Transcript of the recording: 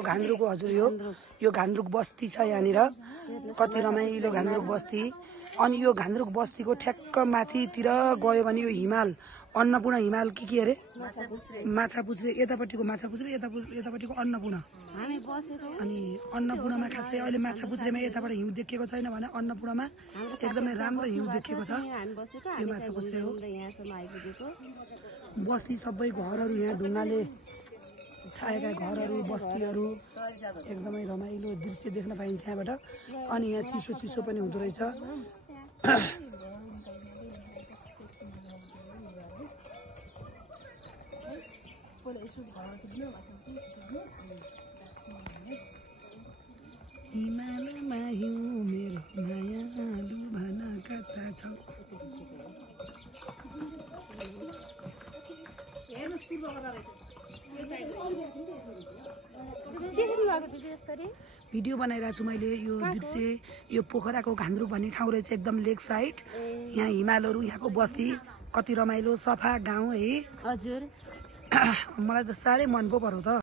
घान्द्रुकको हजुर यो घान्द्रुक बस्ती छ यहाँनिर कति रमाइलो घान्द्रुक बस्ती अनि यो घान्द्रुक बस्तीको ठ्याक्क माथितिर गयो भने यो हिमाल अन्नपूर्ण हिमाल के अरे माछापुच्छ्रे यतापट्टिको माछापुच्छ्रे यतापट्टिको अन्नपूर्ण अनि अन्नपूर्णमा खासै अहिले माछापुच्छ्रेमा यताबाट हिउँ देखिएको छैन भने अन्नपूर्णमा एकदमै राम्रो हिउँ देखिएको छ यो माछापुच्छ्रे हो बस्ती सबै घरहरू यहाँ ढुङ्गाले छाएका घरहरू बस्तीहरू एकदमै रमाइलो दृश्य देख्न पाइन्छ यहाँबाट अनि यहाँ चिसो पनि हुँदो रहेछ हिमालमा हिउँ मेरो मायालु भन कता छ भिडियो बनाइरहेको छु मैले यो दृश्य यो पोखराको घान्द्रुक भन्ने ठाउँ रहेछ एकदम लेक साइड यहाँ हिमालहरू यहाँको बस्ती कति रमाइलो सफा गाउँ है हजुर मलाई त साह्रै मन पो पर्यो त